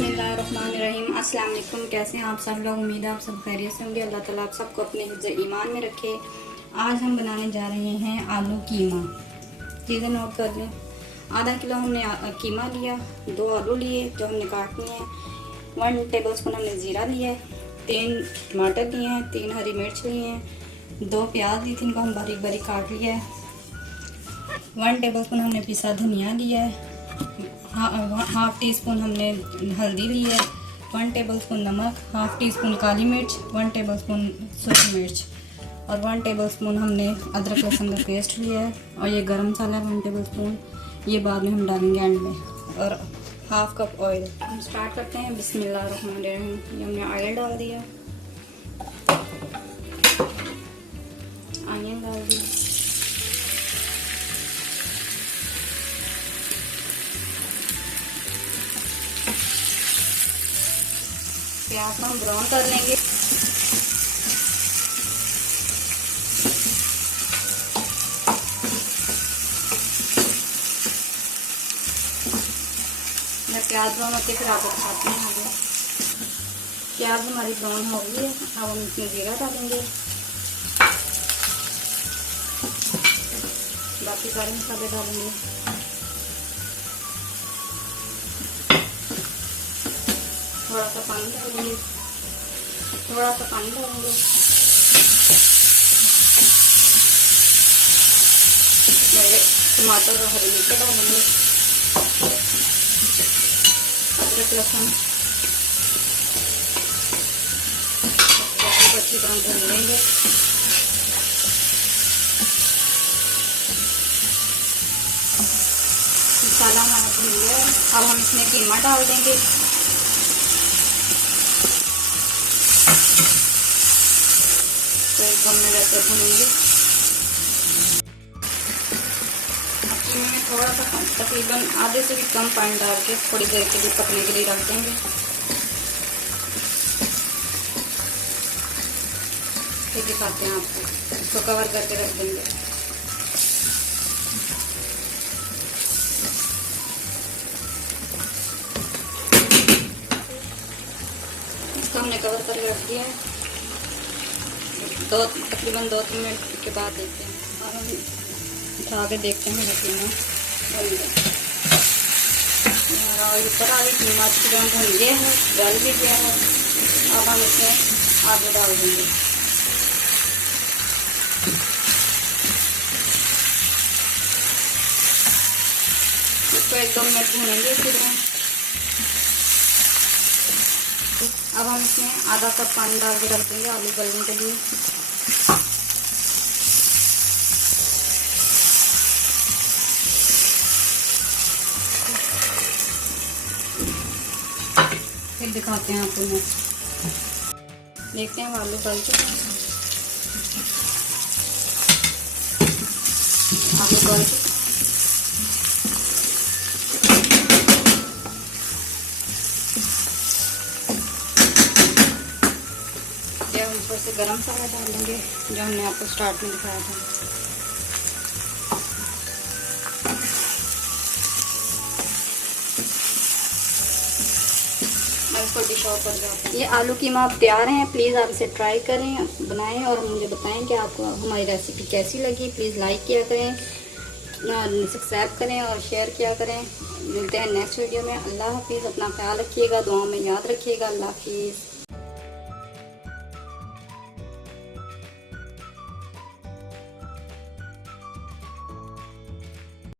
बिस्मिल्लाहिर्रहमानिर्रहीम। अस्सलाम वालेकुम। कैसे हैं आप सब लोग? उम्मीद है आप सब खैरियत से होंगे। अल्लाह ताला आप सबको अपने हिफ्ज़ ईमान में रखे। आज हम बनाने जा रहे हैं आलू कीमा। चीज़ें नोट कर लें। आधा किलो हमने कीमा लिया, 2 आलू लिए जो हमने काट लिए हैं, 1 टेबल स्पून हमने ज़ीरा लिया है, 3 टमाटर लिए हैं, 3 हरी मिर्च लिए हैं, 2 प्याज ली थी, इनको हम बारीक बारीक काट लिया है, 1 टेबल स्पून हमने पिसा धनिया लिया है, हाफ टी स्पून हमने हल्दी ली है, 1 टेबल स्पून नमक, हाफ टी स्पून काली मिर्च, 1 टेबल स्पून सूखी मिर्च और 1 टेबल स्पून हमने अदरक लहसुन का पेस्ट लिया है और ये गरम मसाला है 1 टेबल स्पून, ये बाद में हम डालेंगे एंड में, और हाफ कप ऑयल। हम स्टार्ट करते हैं। बिस्मिल्लाहिर्रहमानिर्रहीम। ये हमने ऑयल डाल दिया, आनियन डाल दी, प्याज को हम ब्राउन कर लेंगे। मैं प्याज ब्राउन होती है फिर आपको खाते हैं आगे। प्याज हमारी ब्राउन हो गई है, अब हम इसमें जीरा डालेंगे, बाकी सारे मसाले डालेंगे। थोड़ा सा पानी डालेंगे, टमाटर और हरी मिर्च डालेंगे, अदरक लहसुन अच्छी तरह भून लेंगे। मसाला हमारा भून गया है, अब हम इसमें कीमा डाल देंगे। तो इसको हमने वैसे भूनेंगे। थोड़ा सा तकरीबन आधे से भी कम पानी डाल के थोड़ी देर के लिए पकने के लिए रख देंगे। फिर दिखाते हैं आपको, इसको कवर करके रख देंगे। इसको हमने कवर करके रख दिया है। तकरीबन 2-3 मिनट के बाद देखते हैं। अब हम उठा के देखते हैं कीमा ऊपर आ गई। कीमा अच्छी तरह भुन गया है, गल भी गया है। अब हम इसमें आलू डाल देंगे। इसको 1-2 मिनट भूनेंगे इसी तरह। अब हम इसमें आधा कप पानी डाल के रख देंगे आलू गलने के लिए। फिर दिखाते हैं आपको। मैं देखते हैं आलू गल चुके हैं। आलू गल चुके हैं। ऊपर से गरम मसाला डाल देंगे जो हमने आपको स्टार्ट में दिखाया था। इसको डिश आउट कर जाते हैं। ये आलू कीमा आप तैयार हैं। प्लीज़ आप इसे ट्राई करें, बनाएं और मुझे बताएं कि आपको हमारी रेसिपी कैसी लगी। प्लीज़ लाइक किया करें, सब्सक्राइब करें और शेयर किया करें। मिलते हैं नेक्स्ट वीडियो में। अल्लाह हाफिज़। अपना ख्याल रखिएगा, दुआ में याद रखिएगा। अल्लाह हाफिज़।